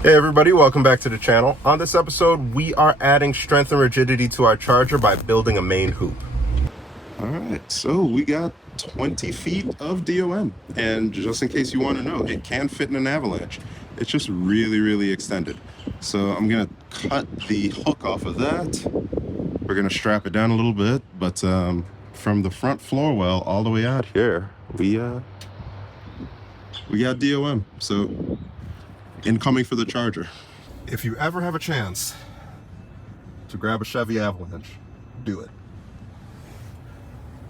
Hey everybody, welcome back to the channel. On this episode, we are adding strength and rigidity to our charger by building a main hoop. All right, so we got 20 feet of DOM, and just in case you want to know, it can fit in an avalanche. It's just really extended. So I'm gonna cut the hook off of that. We're gonna strap it down a little bit, but from the front floor well all the way out here, we got DOM. So incoming for the charger. If you ever have a chance to grab a Chevy Avalanche, do it.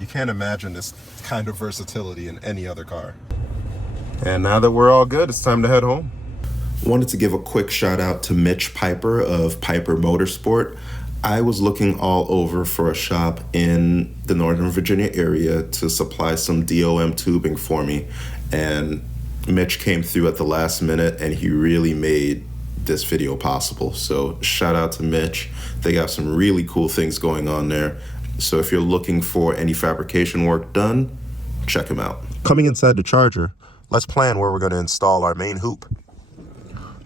You can't imagine this kind of versatility in any other car. And now that we're all good, it's time to head home. Wanted to give a quick shout out to Mitch Piper of Piper Motorsport. I was looking all over for a shop in the Northern Virginia area to supply some DOM tubing for me, and Mitch came through at the last minute and he really made this video possible. So shout out to Mitch. They got some really cool things going on there. So if you're looking for any fabrication work done, check him out. Coming inside the charger, let's plan where we're going to install our main hoop.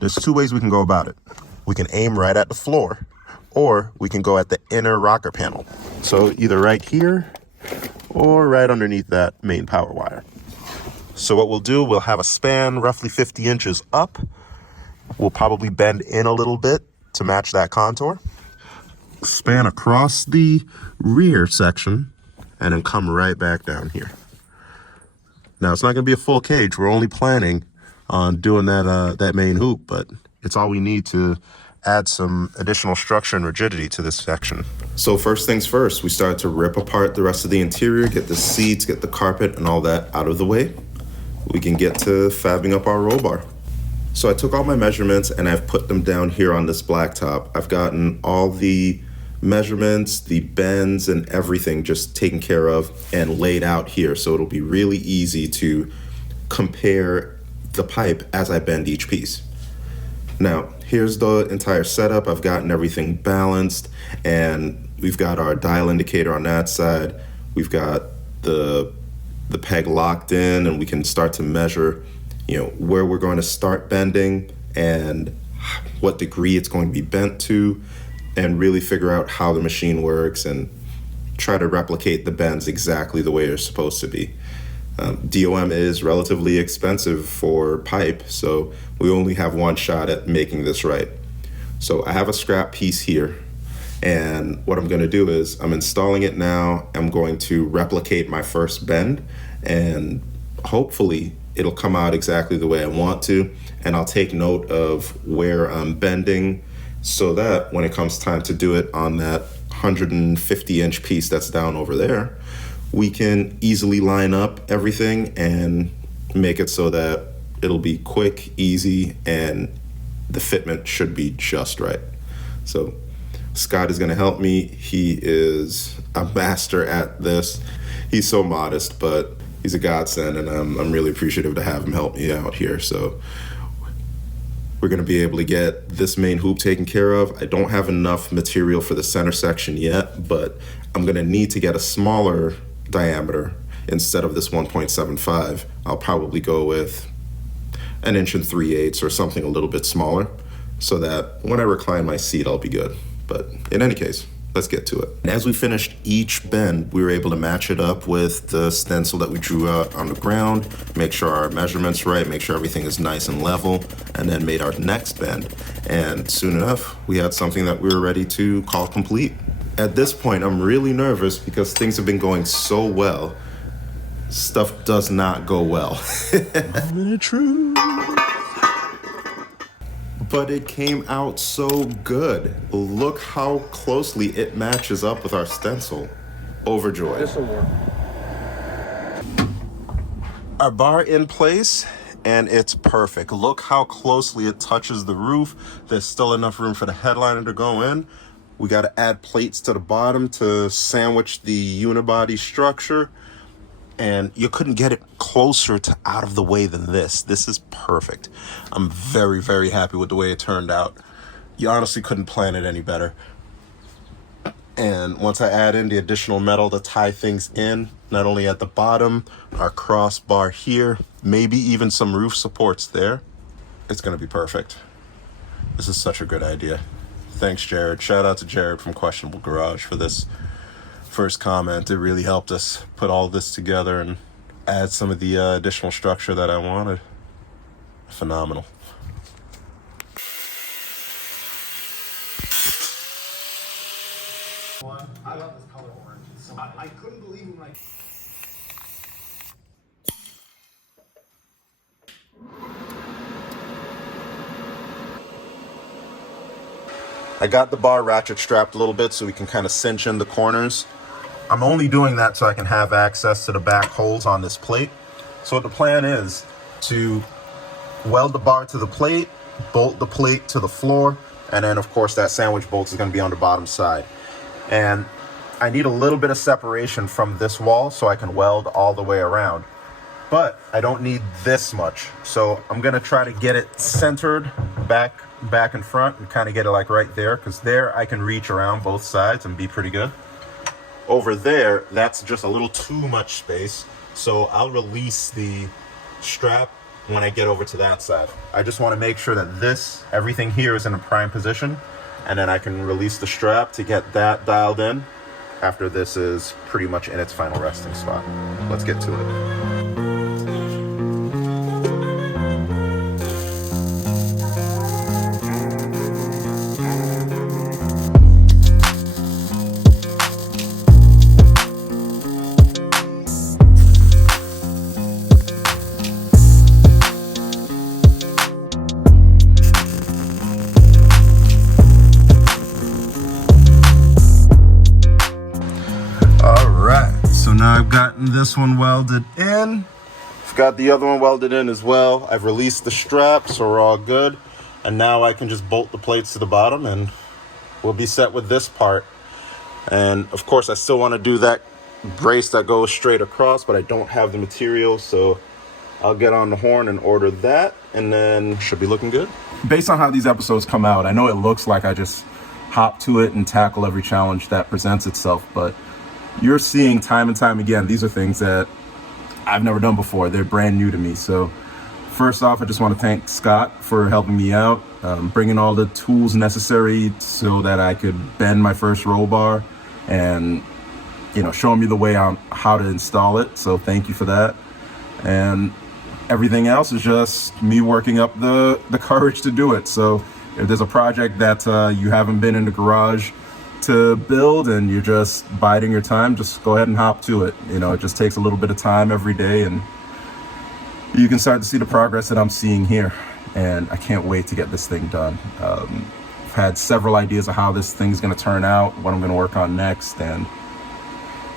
There's two ways we can go about it. We can aim right at the floor, or we can go at the inner rocker panel. So either right here or right underneath that main power wire. So what we'll do, we'll have a span roughly 50 inches up. We'll probably bend in a little bit to match that contour. Span across the rear section and then come right back down here. Now it's not gonna be a full cage. We're only planning on doing that main hoop, but it's all we need to add some additional structure and rigidity to this section. So first things first, we start to rip apart the rest of the interior, get the seats, get the carpet and all that out of the way. We can get to fabbing up our roll bar. So I took all my measurements and I've put them down here on this blacktop. I've gotten all the measurements, the bends and everything just taken care of and laid out here. So it'll be really easy to compare the pipe as I bend each piece. Now, here's the entire setup. I've gotten everything balanced and we've got our dial indicator on that side. We've got the peg locked in and we can start to measure, where we're going to start bending and what degree it's going to be bent to, and really figure out how the machine works and try to replicate the bends exactly the way they're supposed to be. DOM is relatively expensive for pipe, so we only have one shot at making this right. So I have a scrap piece here, and what I'm going to do is I'm installing it now. I'm going to replicate my first bend, and hopefully it'll come out exactly the way I want to, and I'll take note of where I'm bending so that when it comes time to do it on that 150-inch piece that's down over there, we can easily line up everything and make it so that it'll be quick, easy, and the fitment should be just right. So Scott is going to help me. He is a master at this. He's so modest, but he's a godsend, and I'm really appreciative to have him help me out here. So we're going to be able to get this main hoop taken care of. I don't have enough material for the center section yet, but I'm going to need to get a smaller diameter instead of this 1.75. I'll probably go with 1 3/8 inches or something a little bit smaller so that when I recline my seat, I'll be good. But in any case, let's get to it. And as we finished each bend, we were able to match it up with the stencil that we drew out on the ground, make sure our measurements right, make sure everything is nice and level, and then made our next bend. And soon enough, we had something that we were ready to call complete. At this point, I'm really nervous because things have been going so well. Stuff does not go well. True. But it came out so good. Look how closely it matches up with our stencil. Overjoyed. This'll work. Our bar in place, and it's perfect. Look how closely it touches the roof. There's still enough room for the headliner to go in. We got to add plates to the bottom to sandwich the unibody structure. And you couldn't get it closer to out of the way than this. This is perfect. I'm very happy with the way it turned out. You honestly couldn't plan it any better. And once I add in the additional metal to tie things in, not only at the bottom, our crossbar here, maybe even some roof supports there, it's gonna be perfect. This is such a good idea. Thanks, Jared. Shout out to Jared from Questionable Garage for this first comment. It really helped us put all this together and add some of the additional structure that I wanted. Phenomenal. I love this color orange. So I couldn't believe when I got the bar ratchet strapped a little bit so we can kind of cinch in the corners. I'm only doing that so I can have access to the back holes on this plate. So what the plan is to weld the bar to the plate, bolt the plate to the floor, and then of course that sandwich bolt is going to be on the bottom side. And I need a little bit of separation from this wall so I can weld all the way around. But I don't need this much. So I'm going to try to get it centered back and front and kind of get it like right there, because there I can reach around both sides and be pretty good. Over there, that's just a little too much space. So I'll release the strap when I get over to that side. I just want to make sure that everything here is in a prime position, and then I can release the strap to get that dialed in after this is pretty much in its final resting spot. Let's get to it. Now I've gotten this one welded in. I've got the other one welded in as well. I've released the strap, so we're all good. And now I can just bolt the plates to the bottom and we'll be set with this part. And of course, I still want to do that brace that goes straight across, but I don't have the material, so I'll get on the horn and order that, and then should be looking good. Based on how these episodes come out, I know it looks like I just hop to it and tackle every challenge that presents itself, but you're seeing time and time again, these are things that I've never done before. They're brand new to me. So first off, I just want to thank Scott for helping me out, bringing all the tools necessary so that I could bend my first roll bar and, showing me the way on how to install it. So thank you for that. And everything else is just me working up the courage to do it. So if there's a project that you haven't been in the garage to build and you're just biding your time, just go ahead and hop to it. It just takes a little bit of time every day, and you can start to see the progress that I'm seeing here. And I can't wait to get this thing done. I've had several ideas of how this thing's going to turn out, what I'm going to work on next, and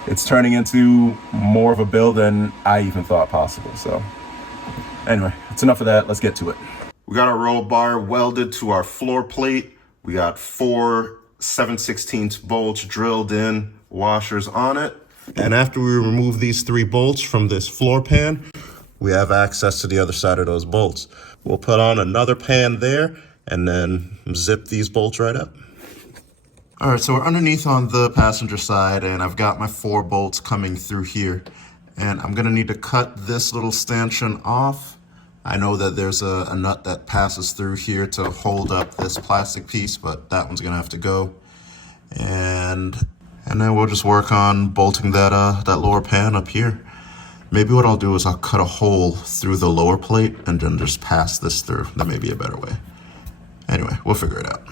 it's turning into more of a build than I even thought possible. So anyway, it's enough of that. Let's get to it. We got our roll bar welded to our floor plate. We got 4 7/16 bolts drilled in, washers on it. And after we remove these 3 bolts from this floor pan, we have access to the other side of those bolts. We'll put on another pan there and then zip these bolts right up. All right, so we're underneath on the passenger side, and I've got my 4 bolts coming through here. And I'm gonna need to cut this little stanchion off. I know that there's a nut that passes through here to hold up this plastic piece, but that one's gonna have to go. And then we'll just work on bolting that lower pan up here. Maybe what I'll do is I'll cut a hole through the lower plate and then just pass this through. That may be a better way. Anyway, we'll figure it out.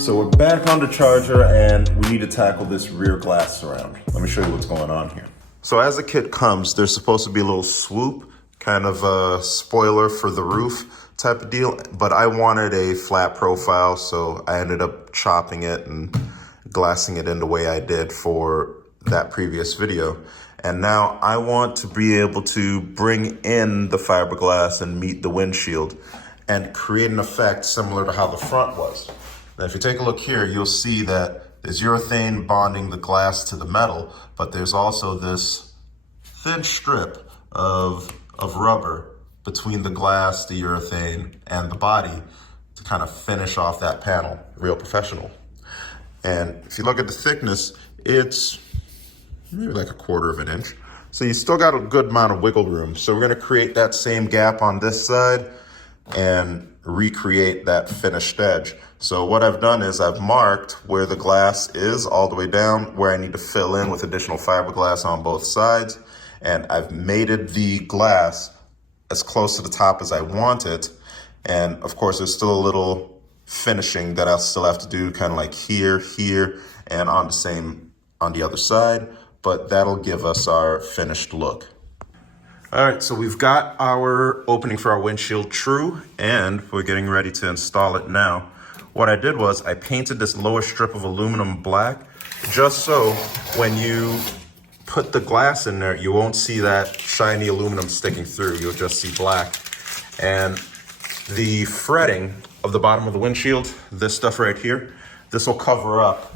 So we're back on the Charger and we need to tackle this rear glass surround. Let me show you what's going on here. So as the kit comes, there's supposed to be a little swoop, kind of a spoiler for the roof type of deal, but I wanted a flat profile, so I ended up chopping it and glassing it in the way I did for that previous video. And now I want to be able to bring in the fiberglass and meet the windshield. and create an effect similar to how the front was. Now, if you take a look here, you'll see that there's urethane bonding the glass to the metal, but there's also this thin strip of rubber between the glass, the urethane, and the body to kind of finish off that panel, real professional. And if you look at the thickness, it's maybe like 1/4 of an inch. So you still got a good amount of wiggle room. So we're gonna create that same gap on this side and recreate that finished edge. So what I've done is I've marked where the glass is all the way down, where I need to fill in with additional fiberglass on both sides. And I've mated the glass as close to the top as I want it. And of course, there's still a little finishing that I'll still have to do, kind of like here, and on the other side, but that'll give us our finished look. All right, so we've got our opening for our windshield true, and we're getting ready to install it now. What I did was I painted this lower strip of aluminum black, just so when you put the glass in there, you won't see that shiny aluminum sticking through. You'll just see black. And the fretting of the bottom of the windshield, this stuff right here, this will cover up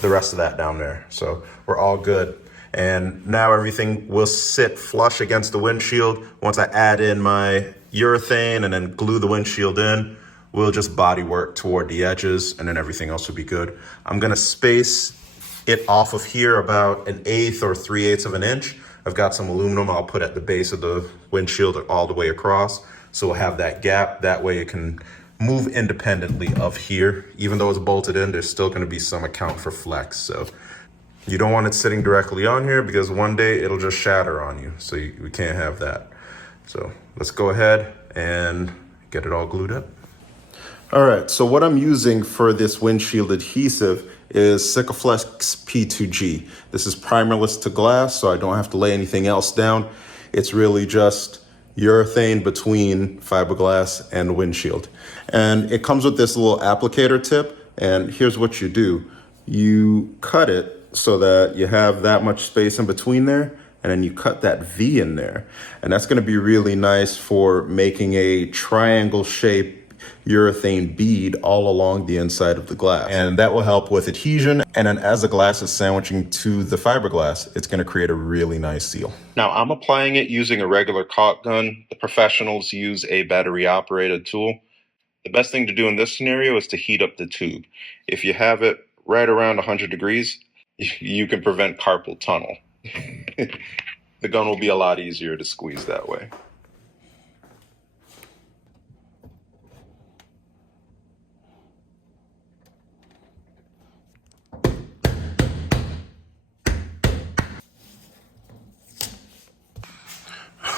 the rest of that down there. So we're all good. And now everything will sit flush against the windshield. Once I add in my urethane and then glue the windshield in, we'll just body work toward the edges and then everything else will be good. I'm gonna space it off of here about 1/8 or 3/8 of an inch. I've got some aluminum I'll put at the base of the windshield all the way across. So we'll have that gap. That way it can move independently of here. Even though it's bolted in, there's still gonna be some account for flex. So you don't want it sitting directly on here because one day it'll just shatter on you. So we can't have that. So let's go ahead and get it all glued up. All right, so what I'm using for this windshield adhesive is Sikaflex P2G. This is primerless to glass, so I don't have to lay anything else down. It's really just urethane between fiberglass and windshield. And it comes with this little applicator tip, and here's what you do. You cut it so that you have that much space in between there, and then you cut that V in there. And that's gonna be really nice for making a triangle shape urethane bead all along the inside of the glass. And that will help with adhesion. And then as the glass is sandwiching to the fiberglass, it's gonna create a really nice seal. Now I'm applying it using a regular caulk gun. The professionals use a battery operated tool. The best thing to do in this scenario is to heat up the tube. If you have it right around 100 degrees, you can prevent carpal tunnel. The gun will be a lot easier to squeeze that way.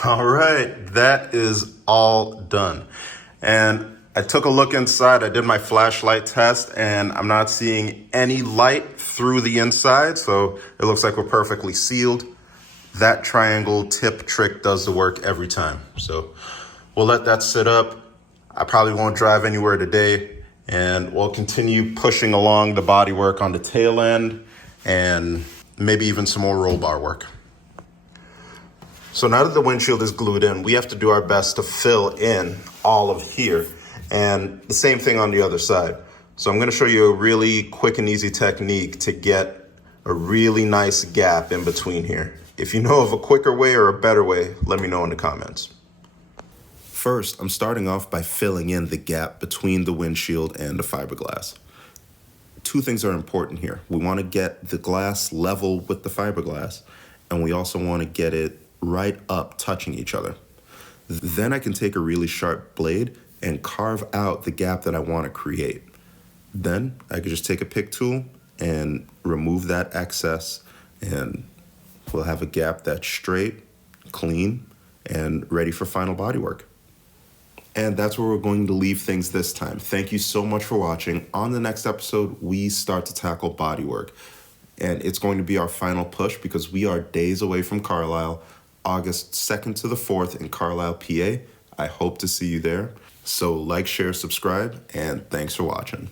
All right, that is all done. And I took a look inside, I did my flashlight test, and I'm not seeing any light through the inside, so it looks like we're perfectly sealed. That triangle tip trick does the work every time. So we'll let that sit up. I probably won't drive anywhere today, and we'll continue pushing along the bodywork on the tail end, and maybe even some more roll bar work. So now that the windshield is glued in, we have to do our best to fill in all of here. And the same thing on the other side. So I'm gonna show you a really quick and easy technique to get a really nice gap in between here. If you know of a quicker way or a better way, let me know in the comments. First, I'm starting off by filling in the gap between the windshield and the fiberglass. Two things are important here. We wanna get the glass level with the fiberglass, and we also wanna get it right up touching each other. Then I can take a really sharp blade and carve out the gap that I want to create. Then I can just take a pick tool and remove that excess, and we'll have a gap that's straight, clean, and ready for final body work. And that's where we're going to leave things this time. Thank you so much for watching. On the next episode, we start to tackle body work. And it's going to be our final push because we are days away from Carlisle, August 2nd to the 4th in Carlisle, PA. I hope to see you there. So like, share, subscribe, and thanks for watching.